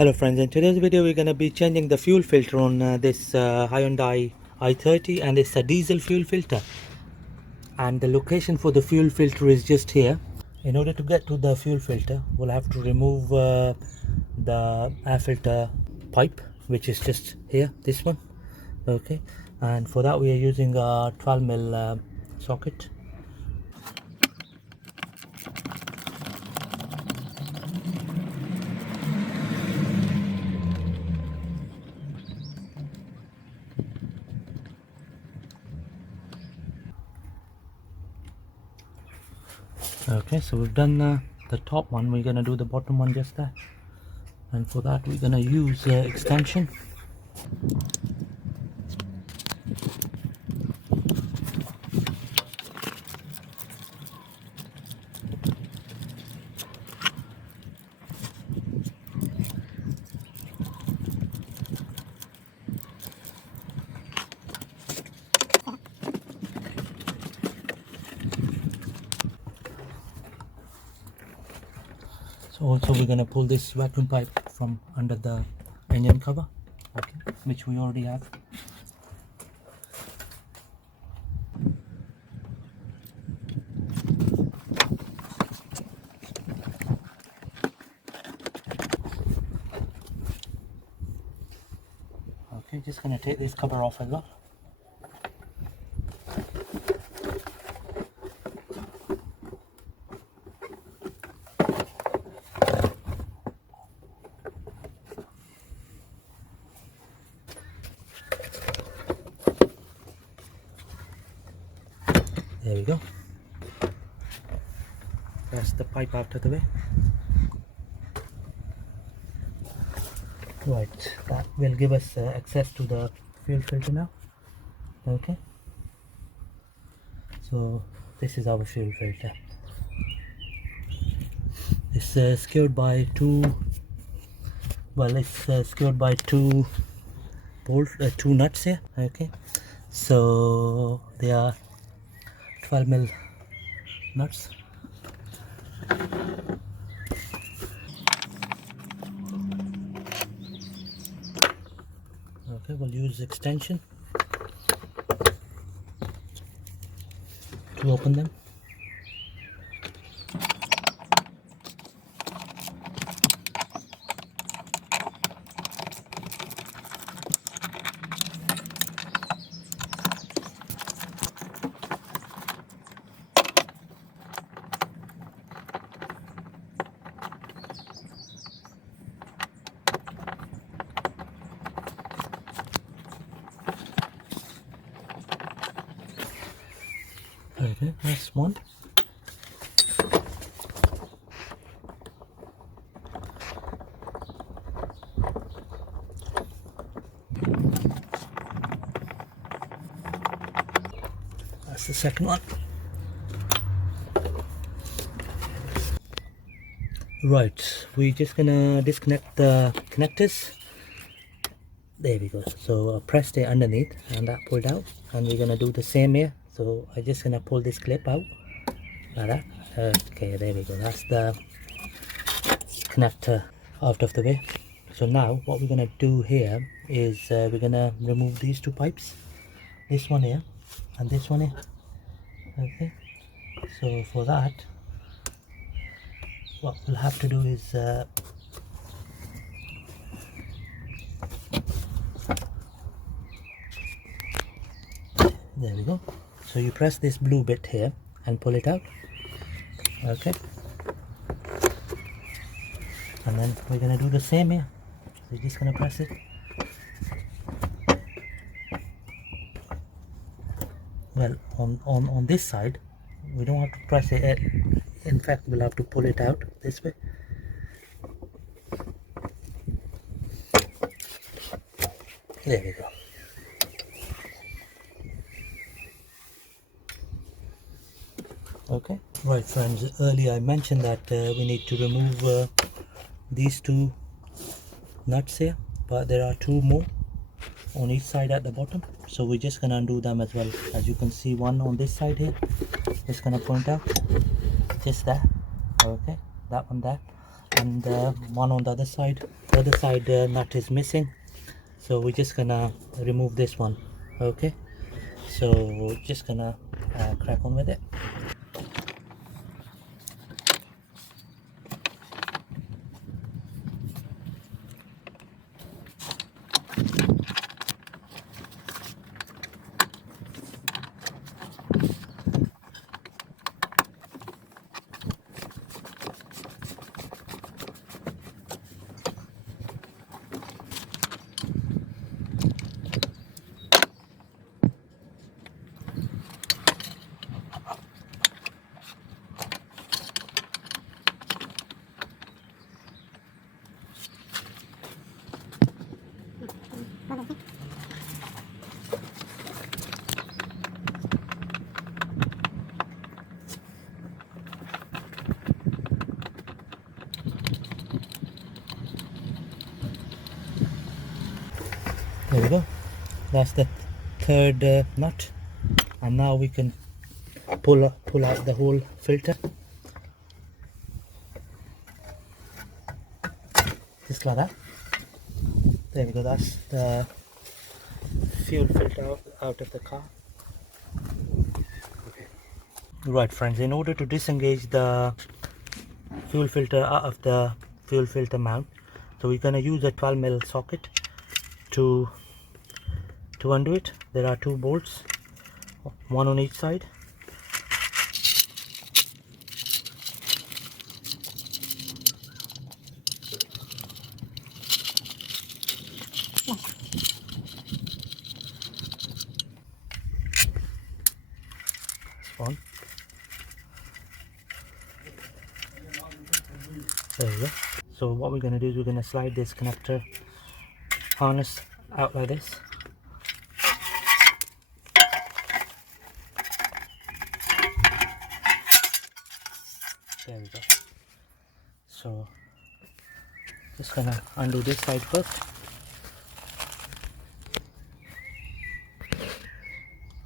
Hello friends, in today's video we're going to be changing the fuel filter on this Hyundai i30, and it's a diesel fuel filter, and the location for the fuel filter is just here. In order to get to the fuel filter we'll have to remove the air filter pipe, which is just here, this one. Okay, and for that we are using a 12mm socket. Okay, so we've done the top one. We're gonna do the bottom one just there, and for that we're gonna use extension. So also we're gonna pull this vacuum pipe from under the engine cover, okay, which we already have. Okay, just gonna take this cover off as well. There we go. That's the pipe out of the way. Right, that will give us access to the fuel filter now. Okay, so this is our fuel filter. It's secured by two two nuts here. Okay, so they are 12mm nuts. Okay, we'll use extension to open them. Okay, that's one. That's the second one. Right, we're just gonna disconnect the connectors. There we go. So press it underneath and that pulled out, and we're gonna do the same here. So I'm just gonna pull this clip out like that. Okay, there we go. That's the connector out of the way. So now what we're gonna do here is we're gonna remove these two pipes, this one here and this one here. Okay, so for that what we'll have to do is there we go. So you press this blue bit here and pull it out. Okay, and then we're gonna do the same here. So you're just gonna press it. Well, on this side we don't have to press it. In fact, we'll have to pull it out this way. There we go. Okay, right friends, earlier I mentioned that we need to remove these two nuts here, but there are two more on each side at the bottom, so we're just gonna undo them as well. As you can see, one on this side here, just gonna point out just there. Okay, that one there, and one on the other side. The other side nut is missing, so we're just gonna remove this one. Okay, so just gonna crack on with it. There we go. That's the third nut, and now we can pull out the whole filter, just like that. There we go. That's the fuel filter out of the car. Right, friends, in order to disengage the fuel filter out of the fuel filter mount, so we're going to use a 12mm socket to undo it. There are 2 bolts, one on each side. On. There we go. So what we're going to do is we're going to slide this connector harness out like this. There we go. So just going to undo this side first.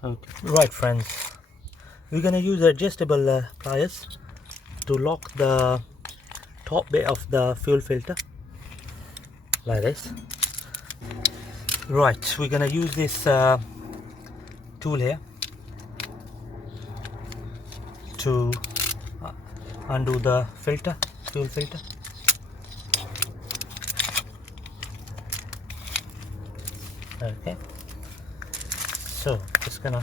Okay. Right, friends, we're going to use adjustable pliers to lock the top bit of the fuel filter like this. Right, we're going to use this tool here to undo the filter, fuel filter. Okay, so just gonna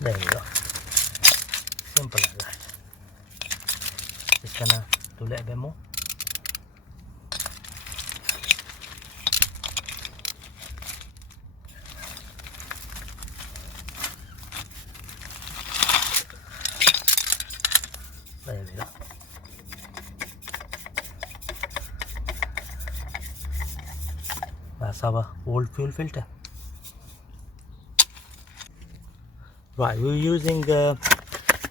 there we go, simple like that. Just gonna do a little bit more. There we go. That's our old fuel filter. Right, we're using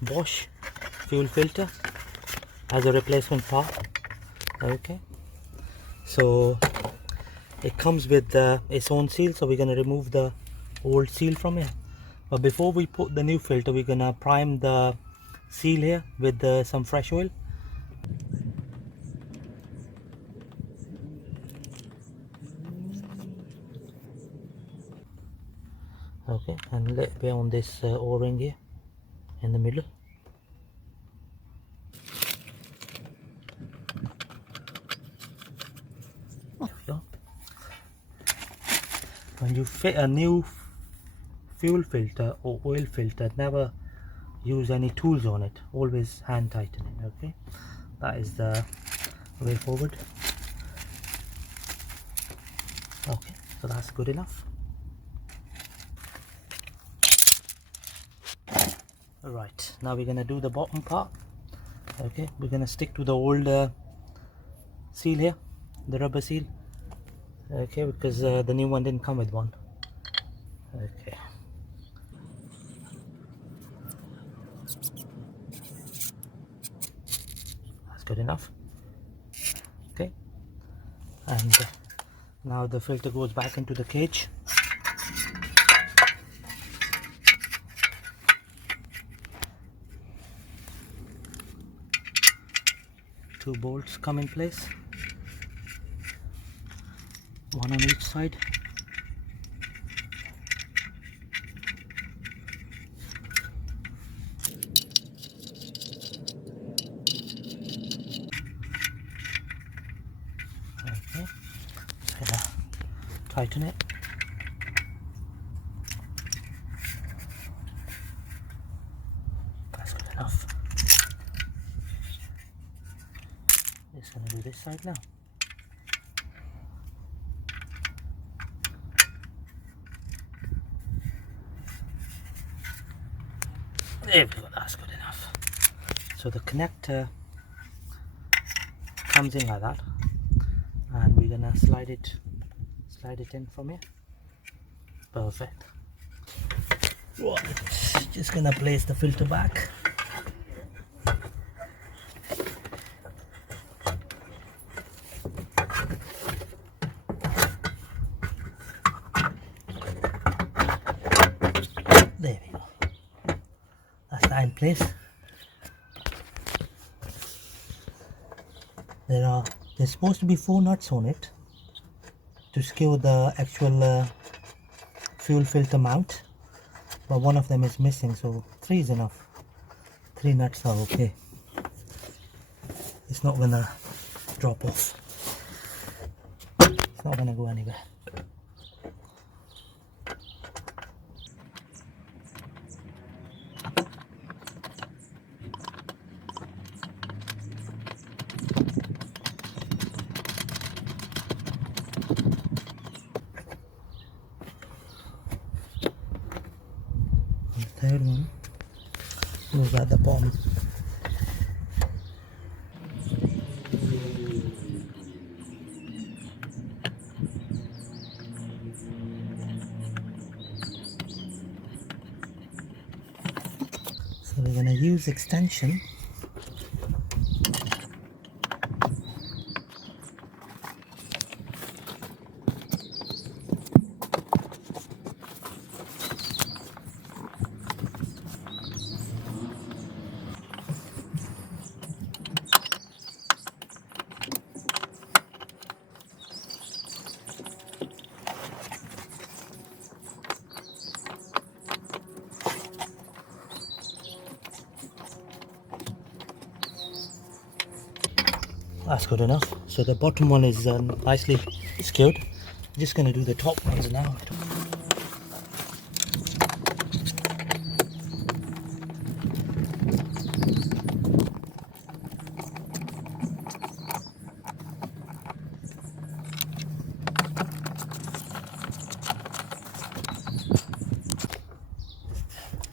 Bosch fuel filter as a replacement part. Okay, so it comes with its own seal, so we're going to remove the old seal from it. But before we put the new filter, we're going to prime the seal here with some fresh oil. Okay, and a little bit on this o-ring here in the middle. So when you fit a new fuel filter or oil filter, never use any tools on it, always hand tighten it. Okay, that is the way forward. Okay, so that's good enough. Right, now we're gonna do the bottom part. Okay, we're gonna stick to the old seal here, the rubber seal. Okay, because the new one didn't come with one. Okay, that's good enough. Okay, and now the filter goes back into the cage. 2 bolts come in place, one on each side. Okay, just gonna tighten it. That's good enough. Just gonna do this side now. There we go, that's good enough. So the connector comes in like that, and we're gonna slide it in from here. Perfect. Right, just gonna place the filter back. There we go. That's that in place. There's supposed to be 4 nuts on it to secure the actual fuel filter mount, but one of them is missing, so 3 is enough. 3 nuts are okay. It's not gonna drop off. It's not gonna go anywhere. The third one goes at the bottom. So we're going to use extension . That's good enough. So the bottom one is nicely secured. I'm just going to do the top ones now.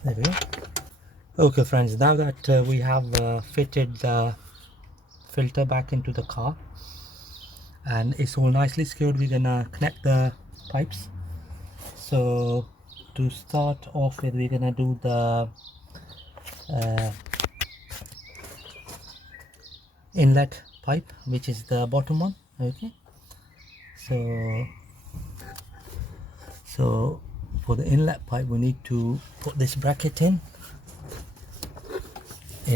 There we go. Okay friends, now that we have fitted the filter back into the car and it's all nicely secured, we're gonna connect the pipes. So to start off with, we're gonna do the inlet pipe, which is the bottom one. Okay, so for the inlet pipe we need to put this bracket in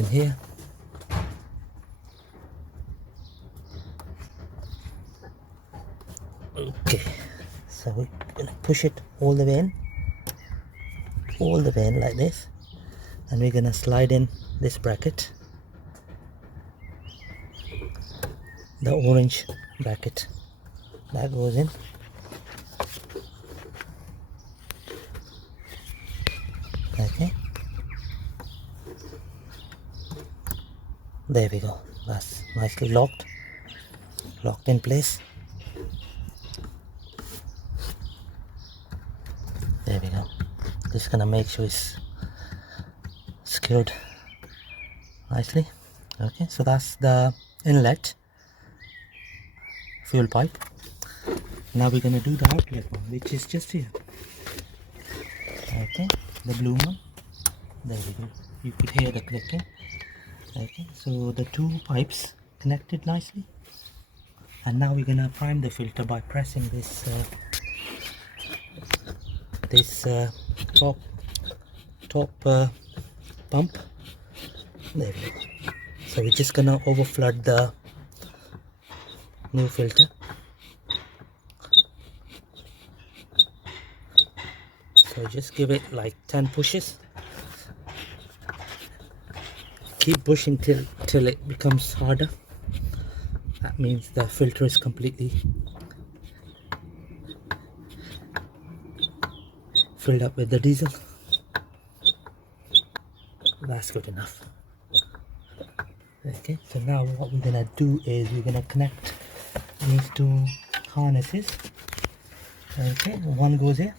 here. Okay, so we're gonna push it all the way in like this, and we're gonna slide in this bracket, the orange bracket that goes in. Okay, there we go. That's nicely locked in place. There we go. Just gonna make sure it's secured nicely. Okay, so that's the inlet fuel pipe. Now we're gonna do the outlet one, which is just here. Okay, the blue one. There we go. You could hear the clicking. Okay, so the 2 pipes connected nicely, and now we're gonna prime the filter by pressing this top pump. There we go. So we're just gonna overflood the new filter. So just give it like 10 pushes. Keep pushing till it becomes harder. That means the filter is completely filled up with the diesel. That's good enough. Okay, so now what we're gonna do is we're gonna connect these two harnesses. Okay, one goes here.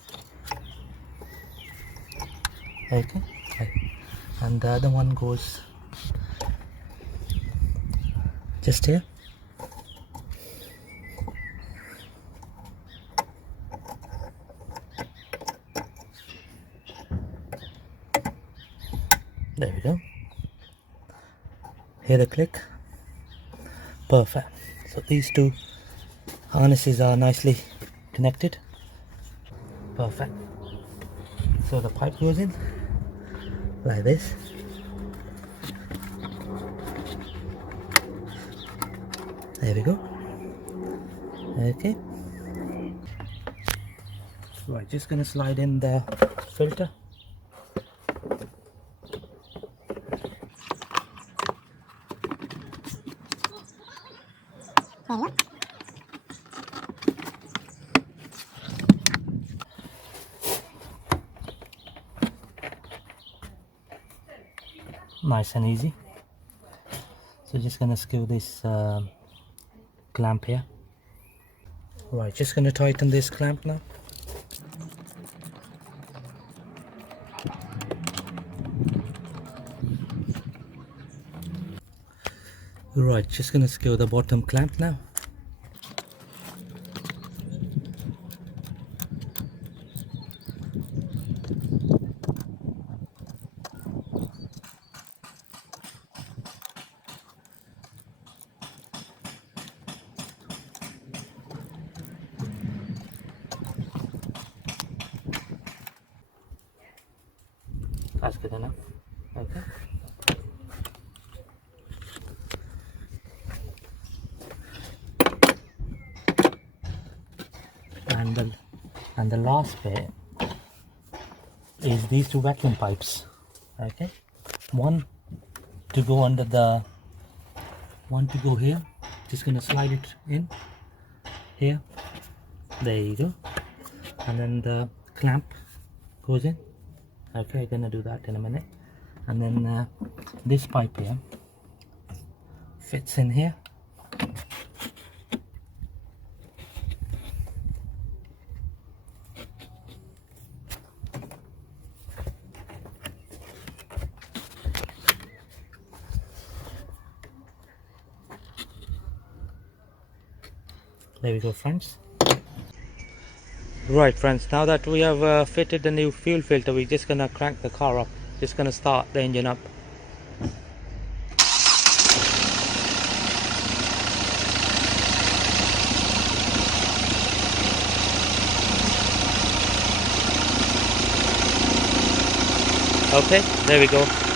Okay, and the other one goes just here. There we go. Hear the click? Perfect. So these two harnesses are nicely connected. Perfect. So the pipe goes in like this. There we go. Okay. Right, just gonna slide in the filter. Nice and easy. So just gonna screw this clamp here. Right, just gonna tighten this clamp now. Right, just gonna screw the bottom clamp now. That's good enough. Okay. And the last bit is these two vacuum pipes. Okay. One to go under the, one to go here. Just gonna slide it in here. There you go. And then the clamp goes in. Okay, I'm gonna do that in a minute. And then this pipe here fits in here. There we go, friends. Right, friends, now that we have fitted the new fuel filter, we're just gonna crank the car up. Just gonna start the engine up. Okay, there we go.